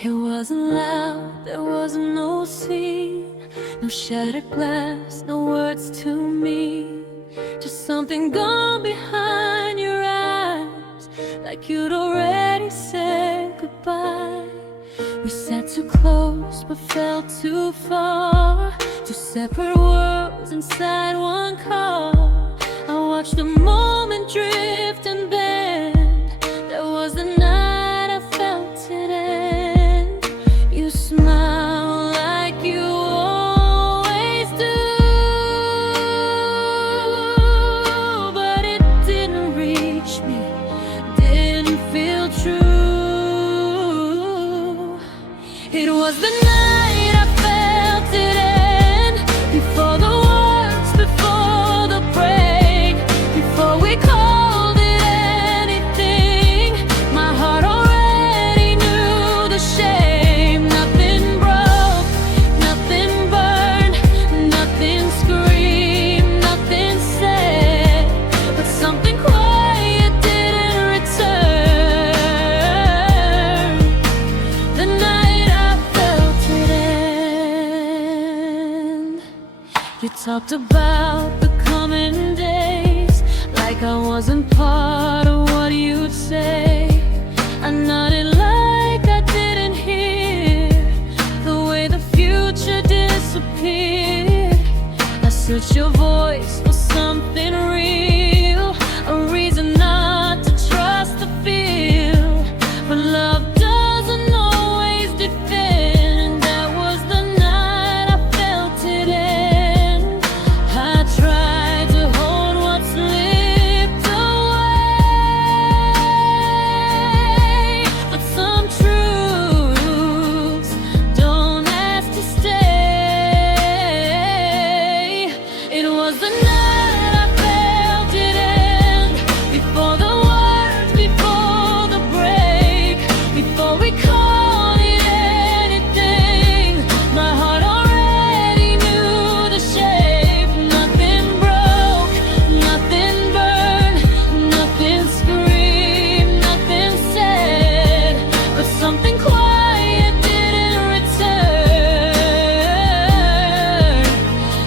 It wasn't loud, there was no scene, no shattered glass, no words to me. Just something gone behind your eyes, like you'd already said goodbye. We sat too close but felt too far, two separate worlds inside one car. I watched the moment drift and bend. That was the night I felt it end. You smile like you always do, but it didn't reach me, didn't feel true. It was the night I felt it end, before the words, before the break, before we called it anything. My heart already knew the shame. Nothing broke, nothing burned, nothing screamed, nothing said, but something quiet didn't return. The night I felt it end. You talked about the coming days, like I wasn't part of what you'd say. I nodded like I didn't hear the way the future disappeared. I searched your voice for something real, a reason not to trust the feel. But love doesn't always defend. That was the night I felt it end. I tried to hold what slipped away, but some truths don't ask to stay. It was the night I felt it end, before the words, before the break, before we called it anything. My heart already knew the shape. Nothing broke, nothing burned, nothing screamed, nothing said, but something quiet didn't return.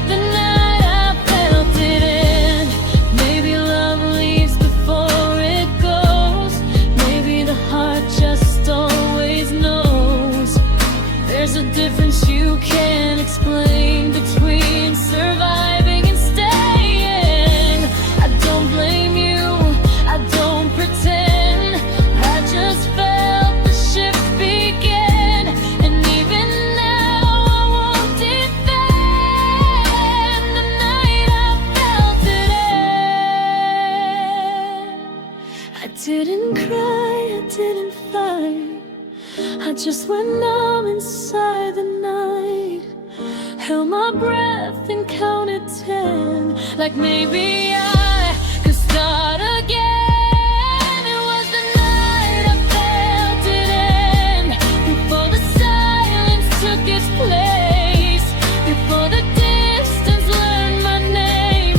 The night I felt it end. Maybe love leaves before it goes. Maybe the heart just always knows. There's a difference you can't explain between surviving and staying. I don't blame you, I don't pretend. I just felt the shift begin, and even now I won't defend the night I felt it end. I didn't cry, I didn't fight, I just went numb inside the night. Held my breath and counted 10, like maybe I could start again. It was the night I felt it end, before the silence took its place, before the distance learned my name,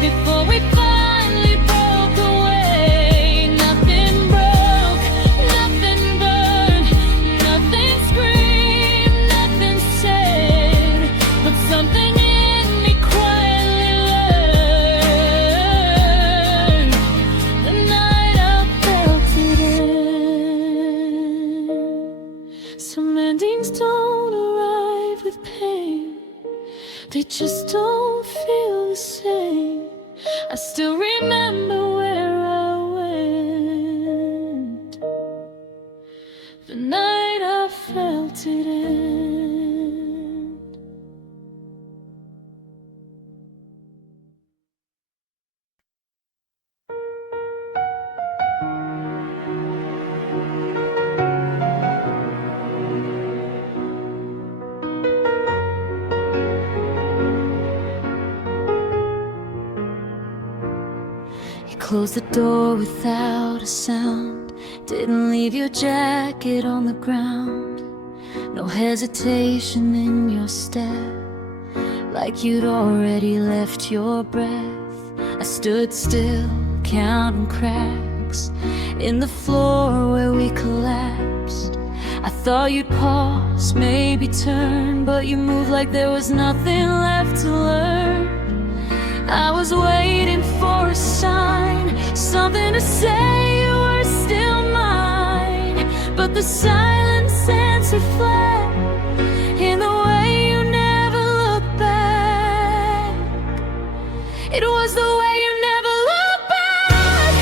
before we finally broke away. Nothing broke, nothing burned, nothing screamed, nothing said, but something in me quietly learned. The night I felt it end. Some endings don't arrive with pain, they just don't feel the same. I still remember where I went, the night I felt it end. You closed the door without a sound, didn't leave your jacket on the ground. No hesitation in your step, like you'd already left your breath. I stood still, counting cracks in the floor where we collapsed. I thought you'd pause, maybe turn, but you moved like there was nothing left to learn. I was waiting for a sign, something to say you were still mine, but the silence answered flat in the way you never looked back. It was the way you never looked back,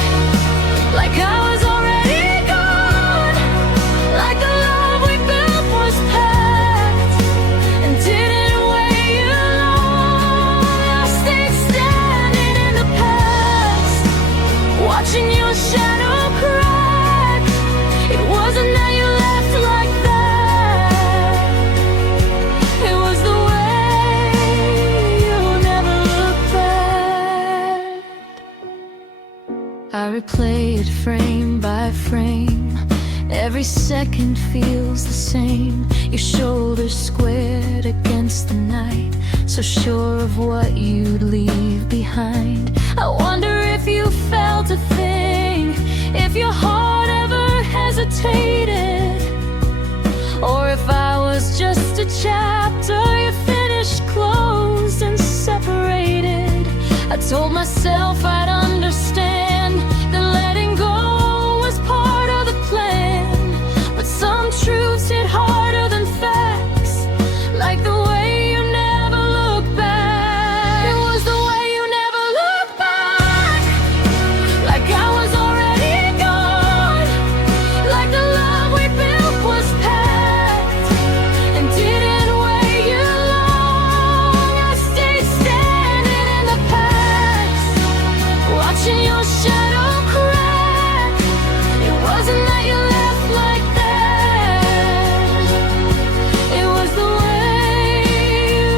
like I was already gone, like the love we built was packed and didn't weigh you long. I stayed standing in the past, watching your shadow crack. It wasn't that you left like that, it was the way you never looked back. I replay it frame by frame, every second feels the same. Your shoulders squared against the night, so sure of what you'd leave behind. I wonder if you felt a thing, if your heart ever hesitated, or if I was just a chapter you finished, closed and separated. I told myself I'd understand, that letting go was part of the plan, but some truths hit harder than facts, like the way you never look back. It was the way you never look back, like I was already gone, like the love we built was packed and didn't weigh you long. I stayed standing in the past, watching your shadow crack. It wasn't that you left like that, it was the way you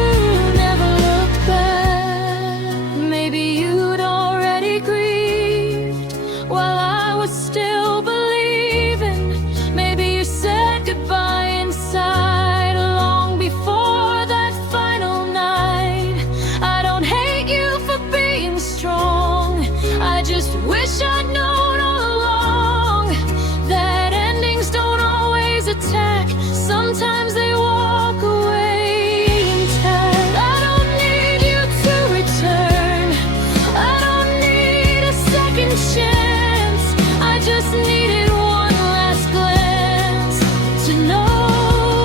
never looked back. Maybe you'd already grieved while I was still believing. Maybe you said goodbye inside long before that final night. I don't hate you for being strong, I just wish I'd known all along that endings don't always attack, sometimes they walk away intact. I don't need you to return, I don't need a second chance, I just needed one last glance to know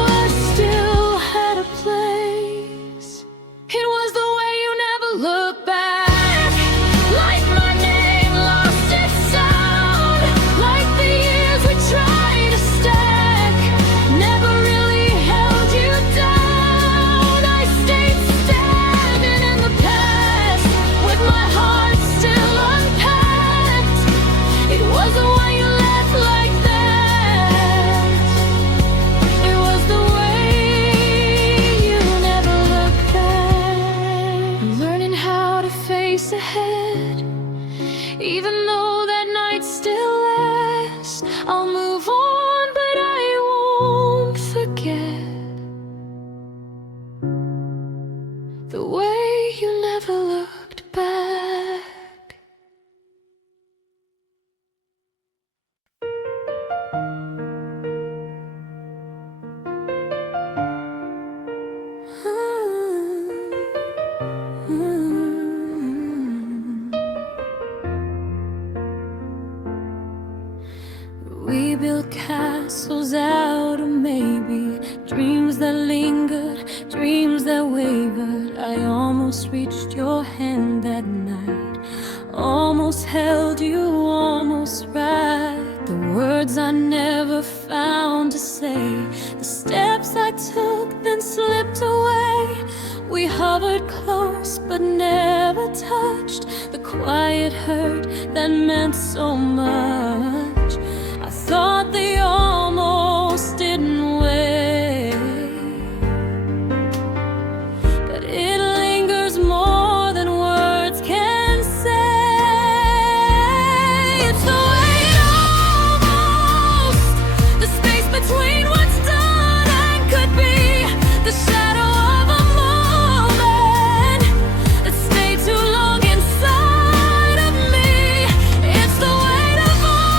I still had a place. It was the way you never looked back, like my name lost its sound, like the years we tried to stack never really held you down. I stayed standing in the past, with my heart still unpacked. It wasn't why you left like that, it was the way you never looked back. I'm learning how to face ahead, even though that night still lasts. I'll move on, but I won't forget the way you never looked back. We built castles out of maybe, dreams that lingered, dreams that wavered. I almost reached your hand that night, almost held you, almost right. The words I never found to say, the steps I took then slipped away. We hovered close but never touched, the quiet hurt that meant so much. I thought they almost didn't weigh, but it lingers more than words can say. It's the weight almost, the space between what's done and could be, the shadow of a moment that stayed too long inside of me. It's the weight of all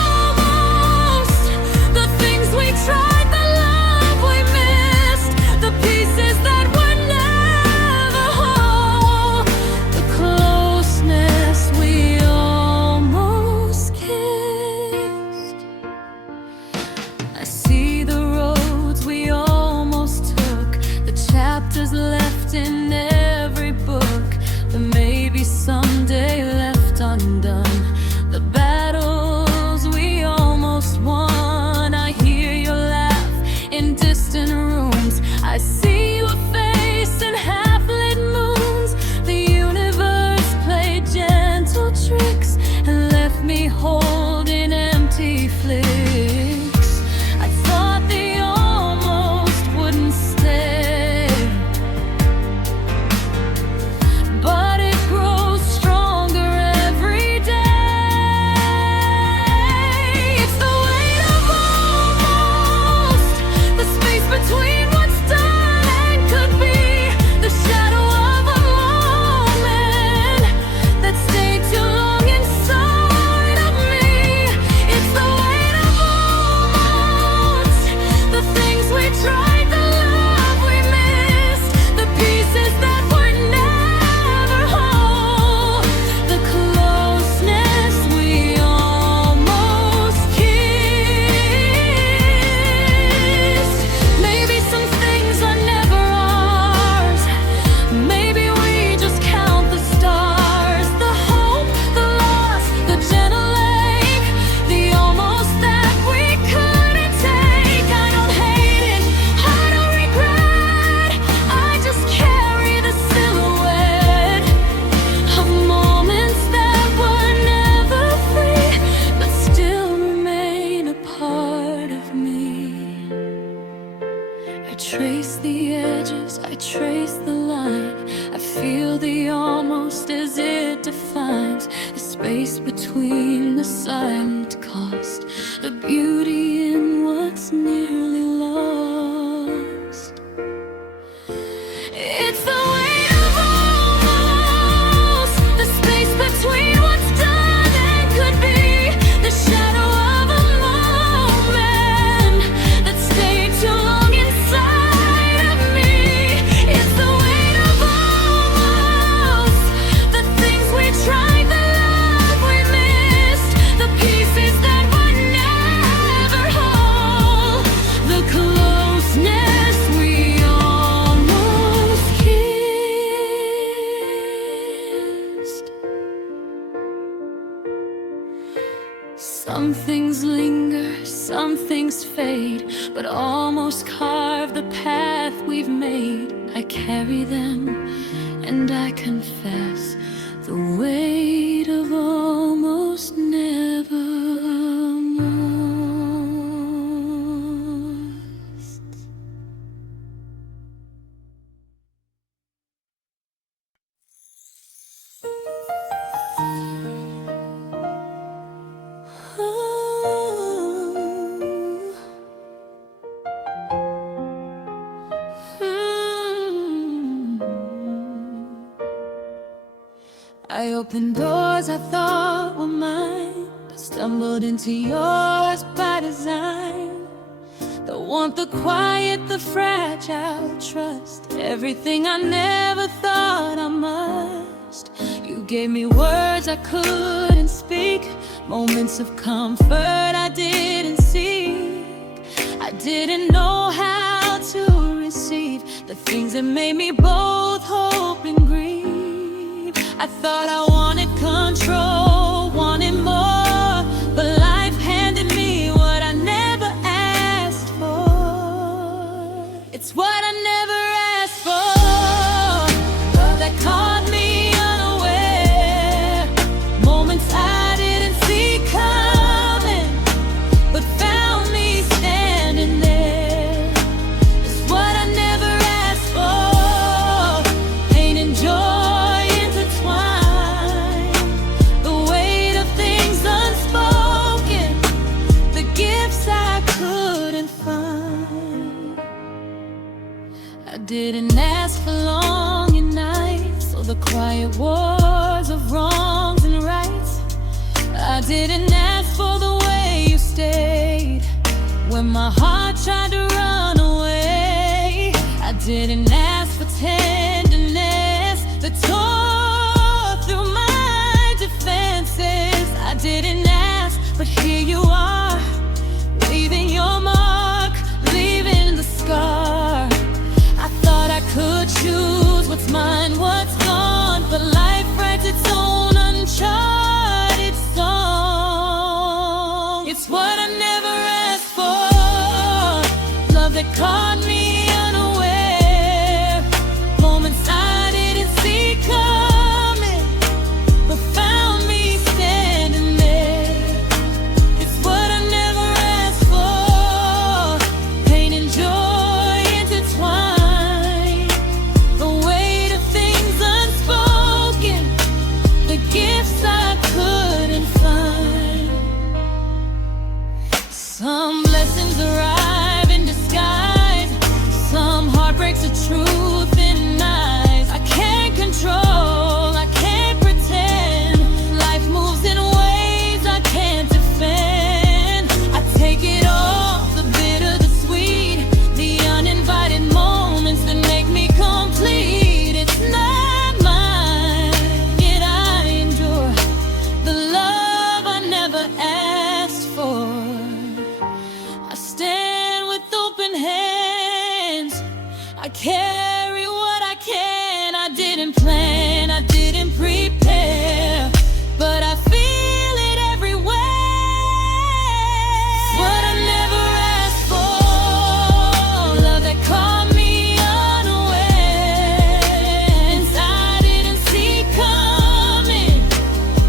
I trace the edges, I trace the line. I feel the almost as it defines the space between the silent cost, the beauty in what's nearly lost. It's the weight of almost, the space between what's done and could be, the shadow of a moment that stayed too long inside of me. It's the weight of almost, the things we tried, the love we missed, the pieces that were never whole, the closeness we almost kissed. Some things linger, some things fade, but almost carve the path we've made. I carry them, and I confess the weight of almost never lost. I opened doors I thought were mine, but stumbled into yours by design. The warmth, the quiet, the fragile trust, everything I never thought I must. You gave me words I couldn't speak, moments of comfort I didn't seek. I didn't know how to receive the things that made me both hope and grieve. I thought I wanted control, wanted more, but life handed me what I never asked for. It's what I never asked for, love that caught me unaware, moments I didn't see coming, but found me standing there. It's what I never asked for, pain and joy I didn't ask for long nights or the quiet wars of wrongs and rights. I didn't ask for the way you stayed when my heart tried to run away. I didn't ask for tenderness that tore through my defenses. I didn't ask, but here you are, leaving your mark, leaving the scar. I thought I could choose what's mine, what's gone, but life writes its own uncharted song. It's what I never asked for, love that caught me unaware, moments I didn't see coming, but found me standing there. It's what I never asked for, pain and joy intertwined, the weight of things unspoken, the gifts I couldn't find. Some blessings arrive in disguise, some heartbreaks are truth in eyes. I can't control, I can't pretend, life moves in ways I can't defend. I take it all, the bitter, the sweet, the uninvited moments that make me complete. It's not mine, yet I endure the love I never asked for. I stand with open hands, I carry what I can. I didn't plan, I didn't prepare, but I feel it everywhere. What I never asked for, love that caught me unaware, and I didn't see coming,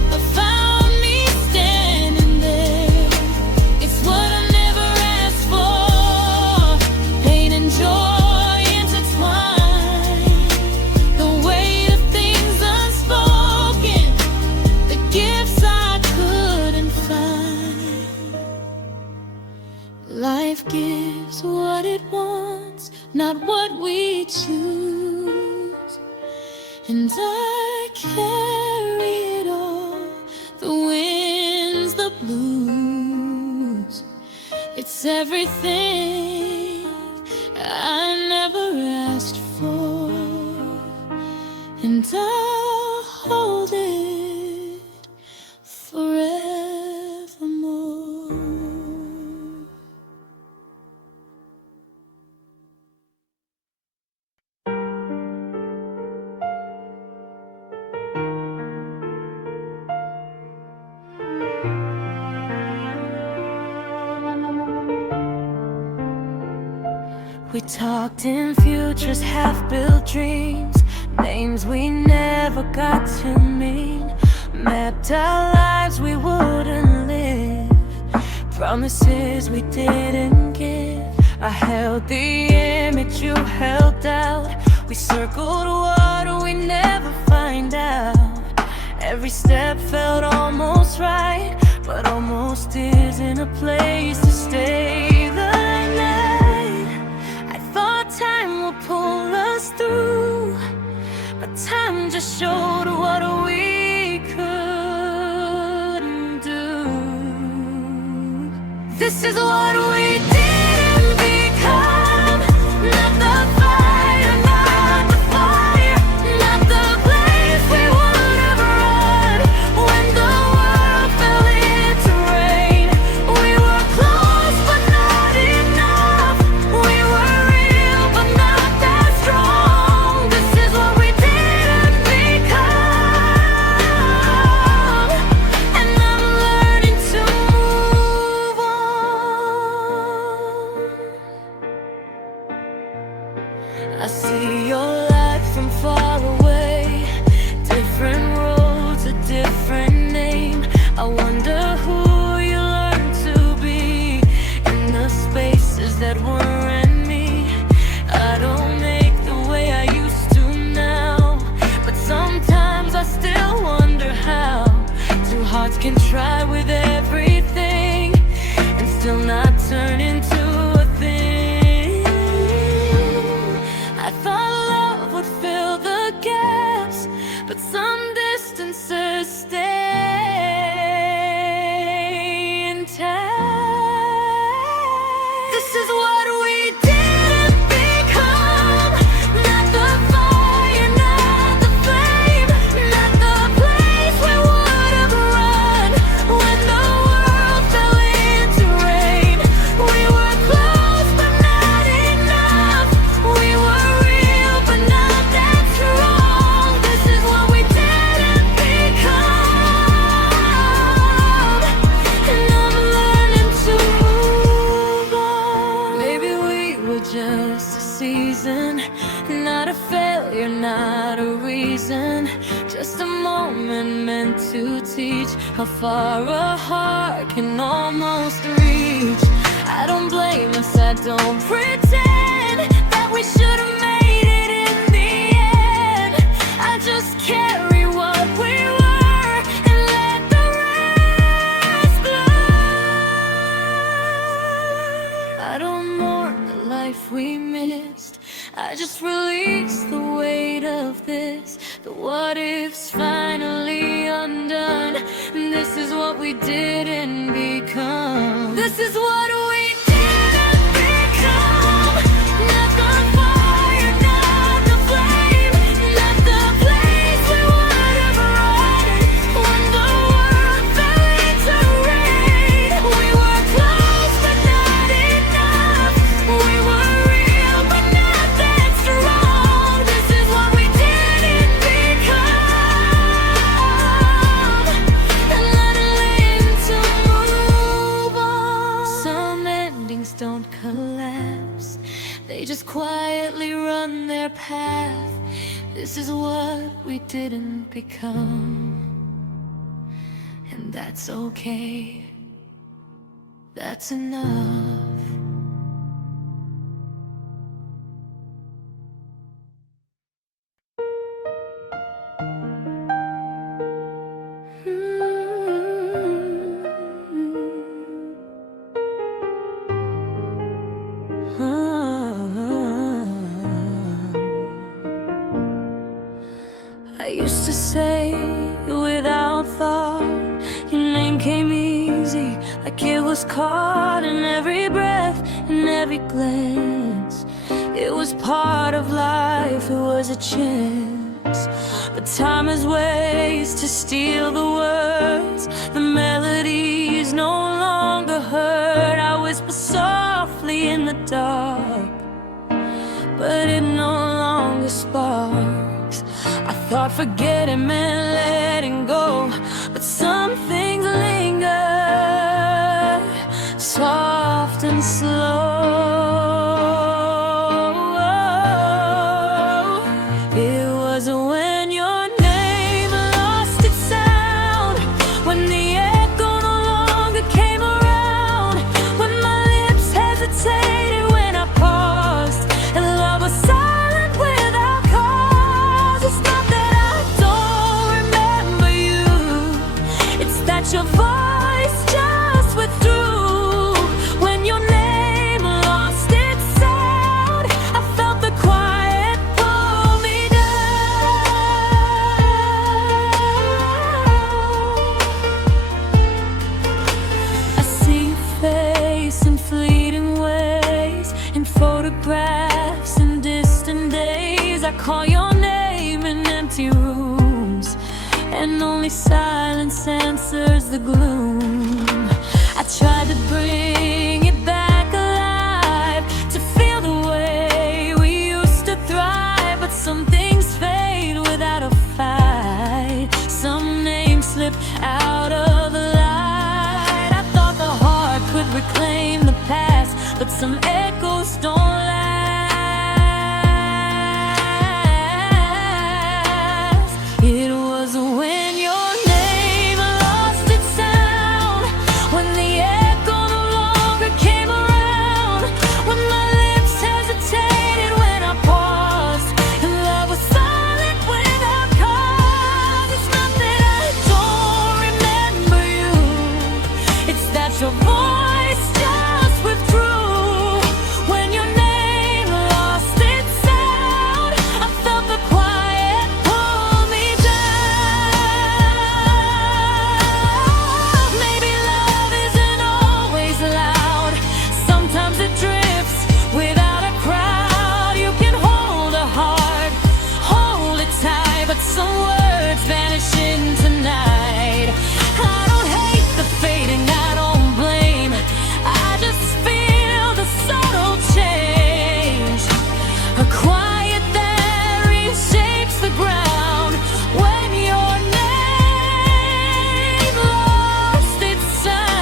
but found me standing there. It's what I never asked for, pain and joy it wants, not what we choose. And I carry it all, the winds, the blues. It's everything I never asked for, and I'll hold it forevermore. We talked in futures, half-built dreams, names we never got to mean, mapped our lives we wouldn't live, promises we didn't give. I held the image you held out. We circled water we never find out. Every step felt almost right, but almost isn't a place to stay the night. I thought time would pull us through, but time just showed what we couldn't do. This is what we didn't become. Not the fire, not the fire, not the place we would have run when the world fell into rain. We were close but not enough. We were real but not that strong. This is what we didn't become, and I'm learning to move on. I see your light from far away, different roads, a different name. I wonder who you learned to be in the spaces that weren't me. I don't make the way I used to now, but sometimes I still wonder how two hearts can try with everything and still not turn into a thing. I thought love would fill the gaps, but some distances stay intact. This is what we didn't become. Not the fire, not the flame, not the place we would have run when the world fell into rain. We were close but not enough. We were real but not that strong. This is what we didn't become, and I'm learning to move on. Maybe we were just a season, not a failure, not a reason, just a moment meant to teach how far a heart can almost reach. I don't blame us, I don't pretend that we should have made it in the end. I just carry what we were and let the rest blow. I don't mourn the life we missed, I just release the weight of this. The what ifs finally undone. This is what we didn't become. This is what we didn't become. Not the fire, not the flame, not the place we would have run when the world fell into rain. We were close but not enough. We were real but not that strong. This is what we didn't become, and learning to move on. Some endings don't collapse, they just quietly run their path. This is what we didn't become, and that's okay. That's enough. used to say without thought. Your name came easy, like it was caught in every breath, in every glance. It was part of life, it was a chance. But time has ways to steal the words. The melodies no longer heard. I whisper softly in the dark, but it no longer sparks. I thought forgetting meant letting go, but some things linger, soft and slow. It was when your name lost its sound, when the echo no longer came around, when my lips hesitated, when I paused, and love was silent without cause. It's not that I don't remember you, it's that your voice just withdrew. When your name lost its sound, I felt the quiet pull me down. I see your face in fleeting ways, in photographs and distant days. I call your name in empty rooms, and only silence answers the gloom. I tried to bring it back alive, to feel the way we used to thrive. But some things fade without a fight, some names slip out of the light. I thought the heart could reclaim the past, but some echoes don't last. It was when your name lost its sound, when the echo no longer came around, when my lips hesitated, when I paused, and love was silent without cause. It's not that I don't remember you, it's that your voice just withdrew. When your name lost its sound, I felt the quiet pull me down. Maybe love isn't always loud, sometimes it drifts without a crowd. You can hold a heart, hold it tight, but some words vanish into night. I don't hate the fading, I don't blame, I just feel the subtle change, a quiet that reshapes the ground. When your name lost its sound,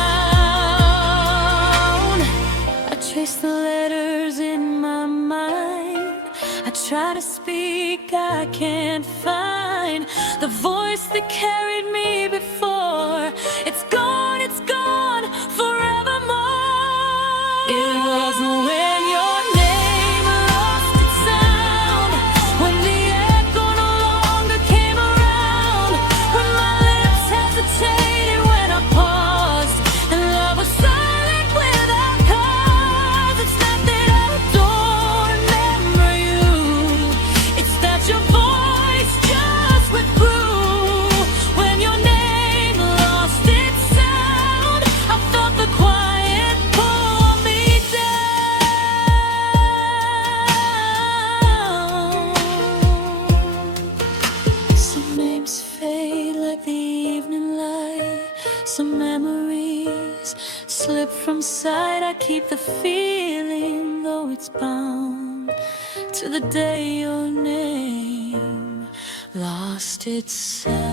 I trace the letters in my mind. I try to speak, I can't find the voice that carried me before. It's gone forevermore. It was when your name lost its sound, when the echo no longer came around, when my lips hesitated, when I paused, and love was silent without cause. It's not that I don't remember you, it's that your voice just withdrew. When your name lost its sound, I felt the quiet pull me down. Some names fade like the evening light, some memories slip from sight. I keep the feeling, though it's bound to the day your name lost its sound.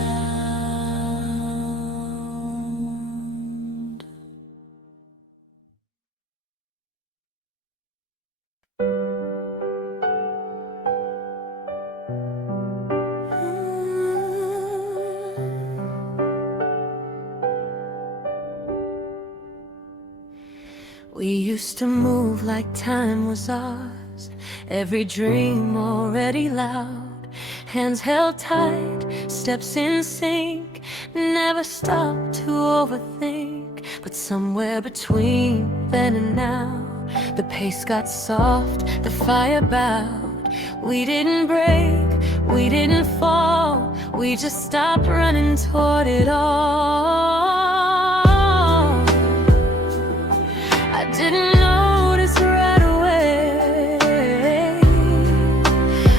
We used to move like time was ours, every dream already loud, hands held tight, steps in sync, never stop to overthink. But somewhere between then and now, the pace got soft, the fire bowed. We didn't break, We didn't fall, we just stopped running toward it all. I didn't notice right away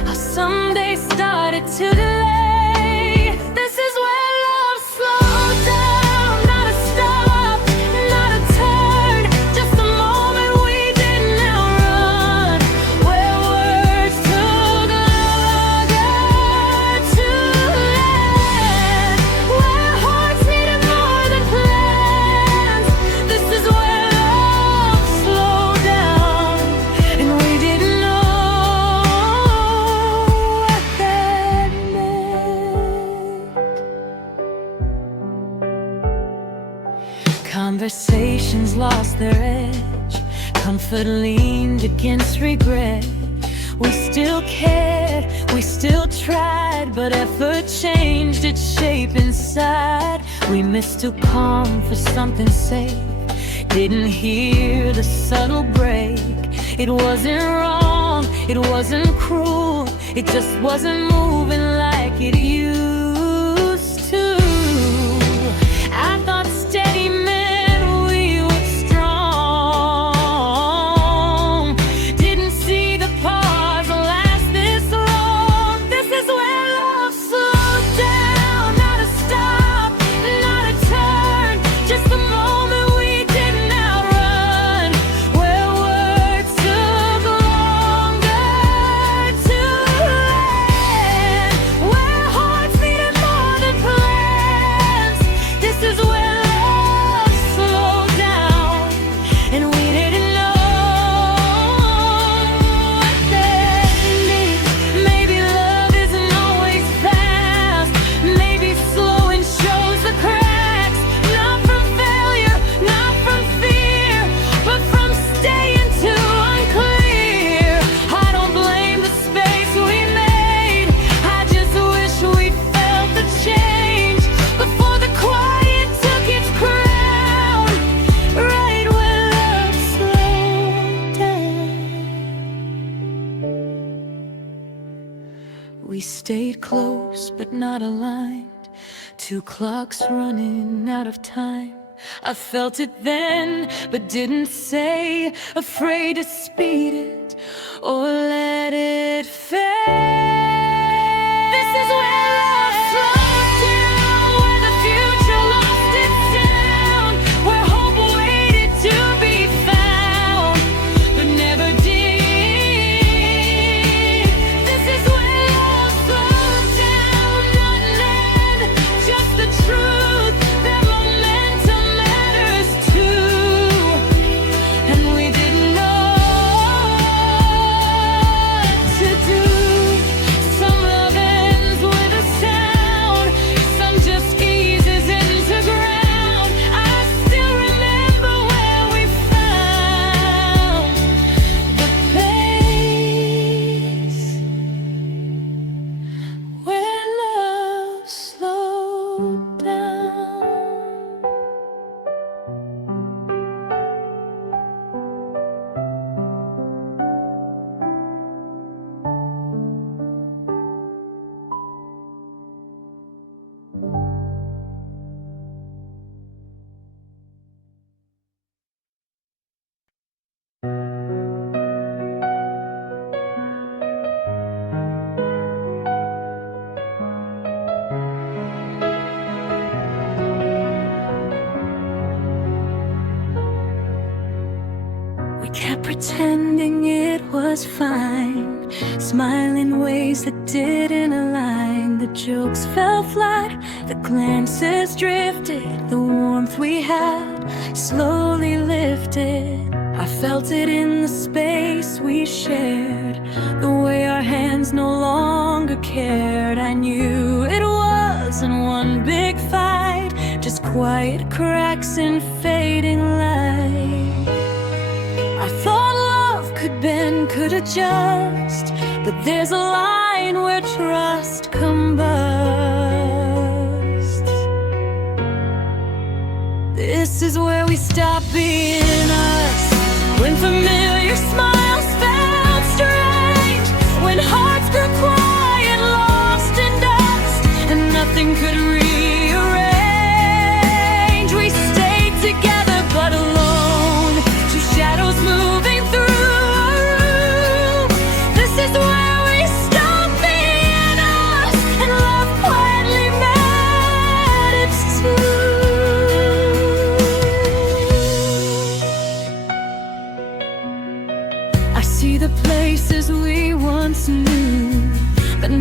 how some days started to delay. This is where love slowed down, not a stop, not a turn, just a moment we didn't outrun. Where words took longer to land, where hearts needed more than plans. This is where love slowed down, and we didn't know what that meant. Conversations lost their edge, comfort leaned against regret. We still cared, we still tried, but effort changed its shape inside. We mistook calm for something safe, didn't hear the subtle break. It wasn't wrong, it wasn't cruel, it just wasn't moving like it used to. I thought steady meant we were strong, didn't see the pause last this long. This is where love slowed down, not a stop, not a turn, just a moment we didn't outrun. Where words took longer to land, where hearts needed more than plans. This is where love slowed down, and we didn't know what that means. Maybe love isn't always fast, maybe slow and shows the cracks. Not from failure, not from fear, but from staying too unclear. I don't blame the space we made, I just wish we felt the change before the quiet took its crown. Right when love slowed down, we stayed close but not aligned, two clocks running out of time. I felt it then, but didn't say, afraid to speed it or let it fade. This is where love slowed down, where the future lost its sound, where hope waited to be found, but never did. This is where love slowed down, not an end, just the truth that momentum matters too. And we didn't know what to do. Some love ends with a sound, some just eases into ground. I still remember where we found the pace, where love slowed down. We kept pretending it was fine, smiling ways that didn't align. The jokes fell flat, the glances drifted, the warmth we had slowly lifted. I felt it in the space we shared, the way our hands no longer cared. I knew it wasn't one big fight, just quiet cracks and fading light. I thought love could bend, could adjust, but there's a line where trust combusts. This is where we stop being us, when familiar smiles felt strange, when hearts grew quiet, lost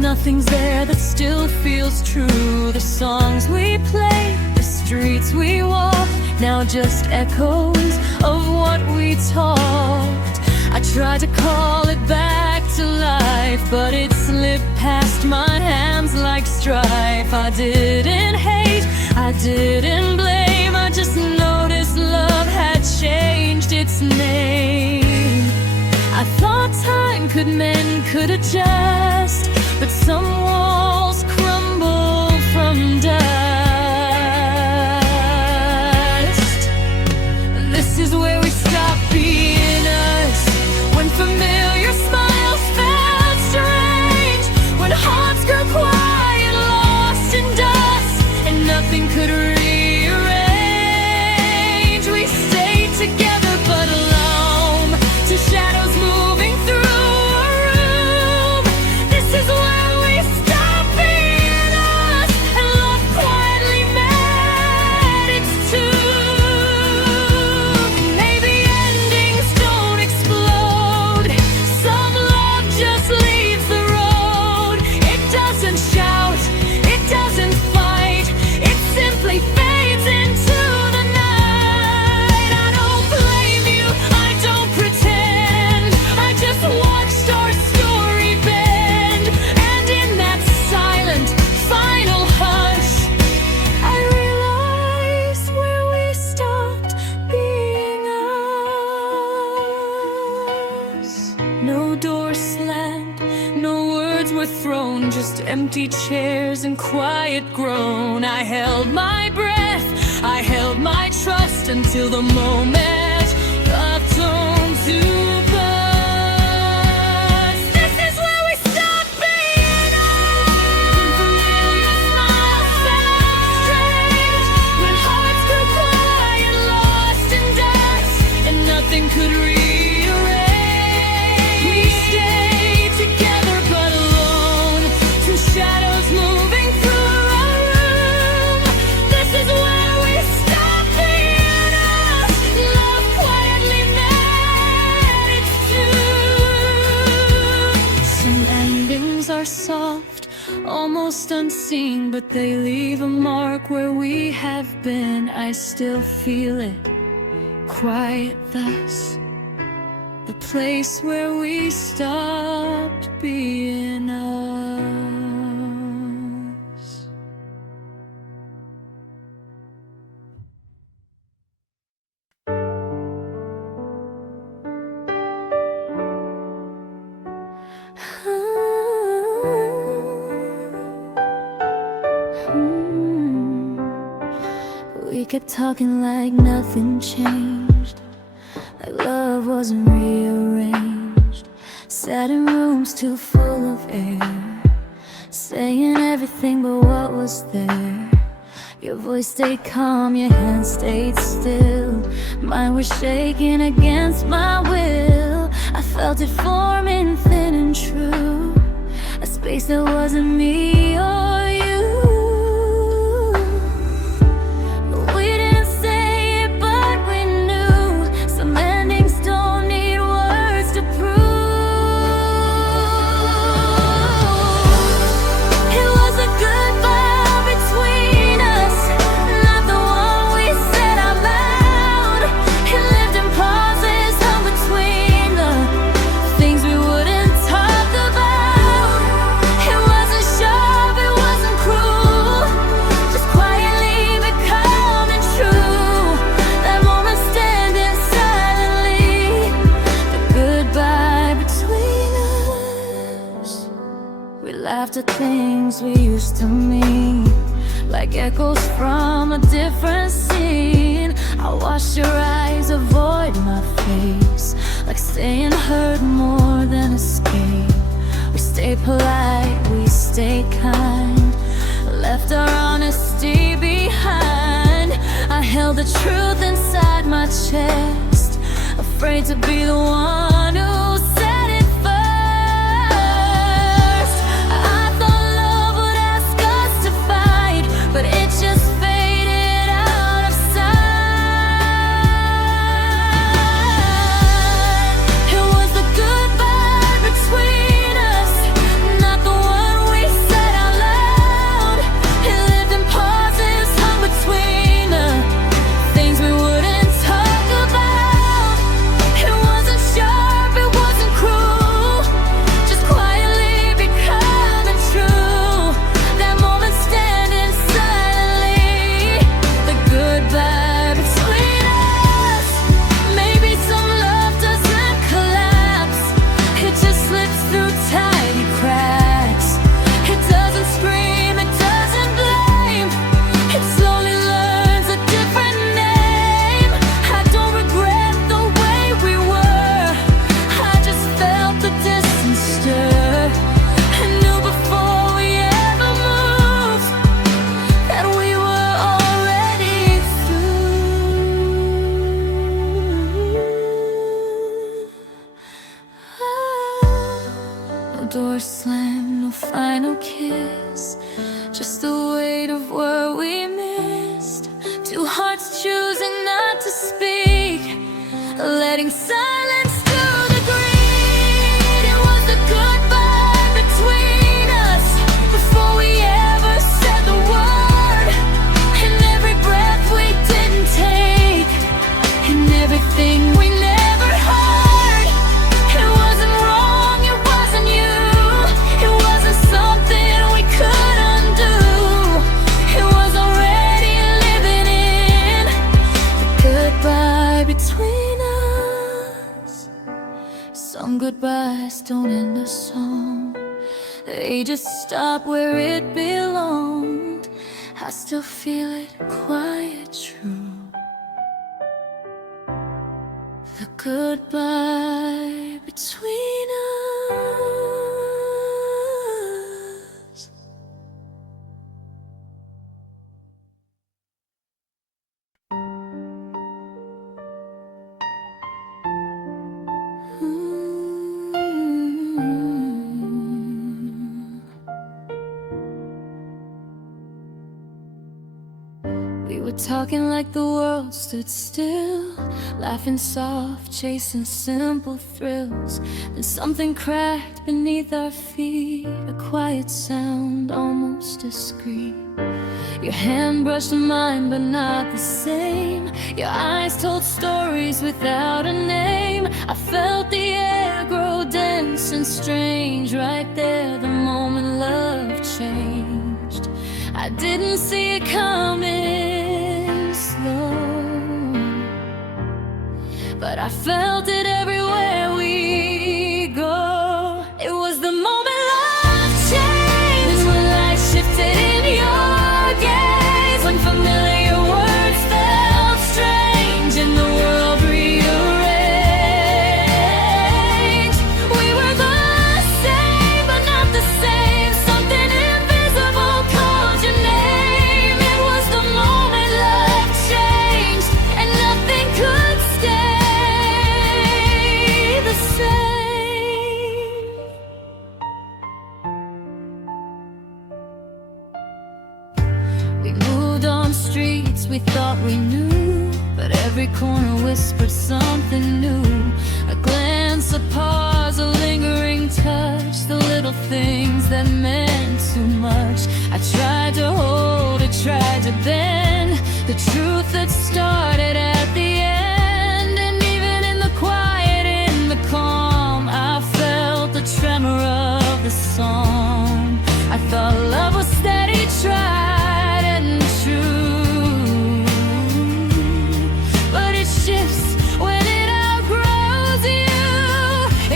nothing's there that still feels true. The songs we played, the streets we walked, now just echoes of what we talked. I tried to call it back to life, but it slipped past my hands like strife. I didn't hate, I didn't blame, I just noticed love had changed its name. I thought time could mend, could adjust, but some walls crumble from dust. This is where we stop being us, when familiar smiles felt strange, when hearts grew quiet, lost in dust, and nothing could rearrange. We stayed together but alone, two shadows moving through a room. This is where we stop being us, and love quietly met its tomb. Maybe endings don't explode, some love just leaves the road. It doesn't shout, it doesn't fight, it simply fades into the night. I don't blame you, I don't pretend, I just watched our story bend. And in that silent, final hush, I realized where we stopped being us. No door slammed, no words were thrown, just empty chairs and quiet groan. I held my breath, I held my trust, until the moment got torn to bust. This is where we stop being us. Familiar smiles felt strange, when hearts grew quiet, lost in dust, and nothing could rearrange. We stayed together but alone, two shadows moving through a room. This is where we stop being us, love quietly met its tomb. Some endings are soft, almost unseen, but they leave a mark where we have been. I still feel it, quiet thus, the place where we stopped being us. We kept talking like nothing changed, like love wasn't rearranged. Sat in rooms too full of air, saying everything but what was there. Your voice stayed calm, your hands stayed still, mine were shaking against my will. I felt it forming thin and true, a space that wasn't me or you. We didn't say it, but we knew some endings don't need words to prove. It was a goodbye between us, not the one we said out loud. It lived in pauses hung between the things we wouldn't talk about. It wasn't sharp, it wasn't cruel, just quietly becoming true. That moment standing silently, the goodbye between us. We laughed at things we used to mean, like echoes from a different scene. I watched your eyes avoid my face, like staying hurt more than escape. We stayed polite, we stayed kind, left our honesty behind. I held the truth inside my chest, afraid to be the one who said it first. I thought love would ask us to fight, but it just faded out of sight. It was the goodbye between us, not the one we No door slam, no final kiss, just the weight of what we missed. Two hearts choosing not to speak, letting silence do the greed. It was the goodbye between us before we ever said the word. And every breath we didn't take, and everything we never heard. It wasn't wrong, it wasn't you, it wasn't something we could undo. It was already living in the goodbye between us. Some goodbyes don't end a song, they just stop where it belonged. I still feel it quiet true, the goodbye between us. We were talking like the world stood still, laughing soft, chasing simple thrills. Then something cracked beneath our feet, a quiet sound, almost discreet. Your hand brushed mine, but not the same. Your eyes told stories without a name. I felt the air grow dense and strange. Right there, the moment love changed. I didn't see it coming slow, but I felt it everywhere we go. It was the moment love changed, when light shifted in your gaze, when familiar words felt strange and the world rearranged. We were the same, but not the same. Something invisible called your name. It was the moment love changed, and nothing could stay the same. We moved on streets we thought we knew, but every corner whispered something new. A glance, a pause, a lingering touch, the little things that meant too much. I tried to hold it, tried to bend the truth that started at the end. And even in the quiet, in the calm, I felt the tremor of the song. I thought love was steady, tried and true, but it shifts when it outgrows you.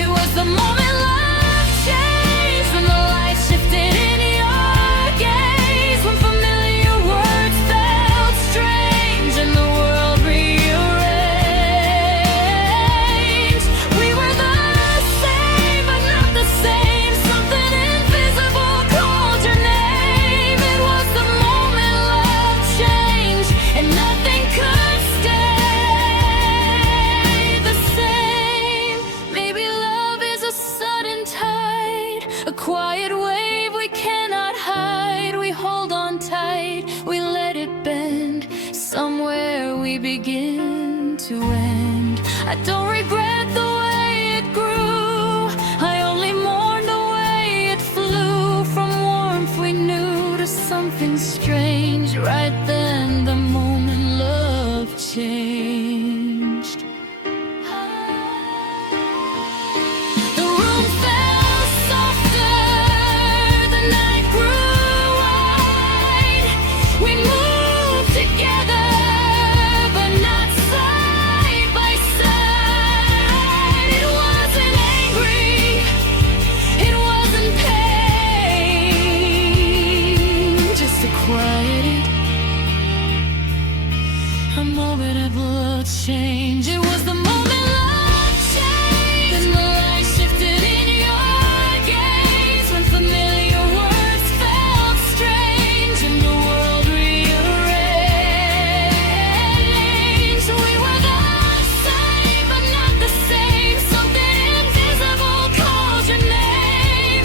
It was the moment love changed, when the light shifted in your gaze, when familiar words felt strange and the world rearranged. We were the same, but not the same. Something invisible called your name. It was the moment love changed, and nothing could stay the same. Maybe love is a sudden tide, a quiet wave we cannot hide. We hold on tight, we let it bend. Somewhere we begin to end. I don't regret the way it grew, I only mourn the way it flew. From warmth we knew to something strange. Right then, the moment love changed. The room fell softer, the night grew wide. We moved together, but not side by side. It wasn't angry, it wasn't pain, just a quiet, a moment of love change. It was the moment love changed, and the light shifted in your gaze, when familiar words felt strange and the world rearranged. We were the same, but not the same. Something invisible called your name.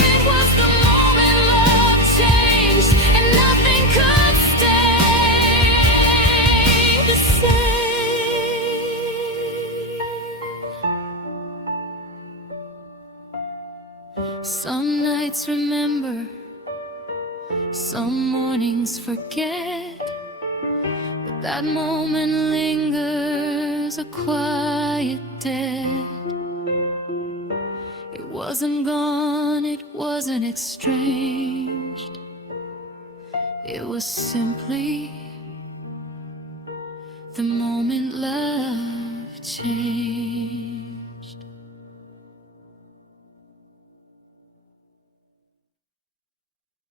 Some nights remember, some mornings forget, but that moment lingers, a quiet debt. It wasn't gone, it wasn't exchanged, it was simply the moment love changed.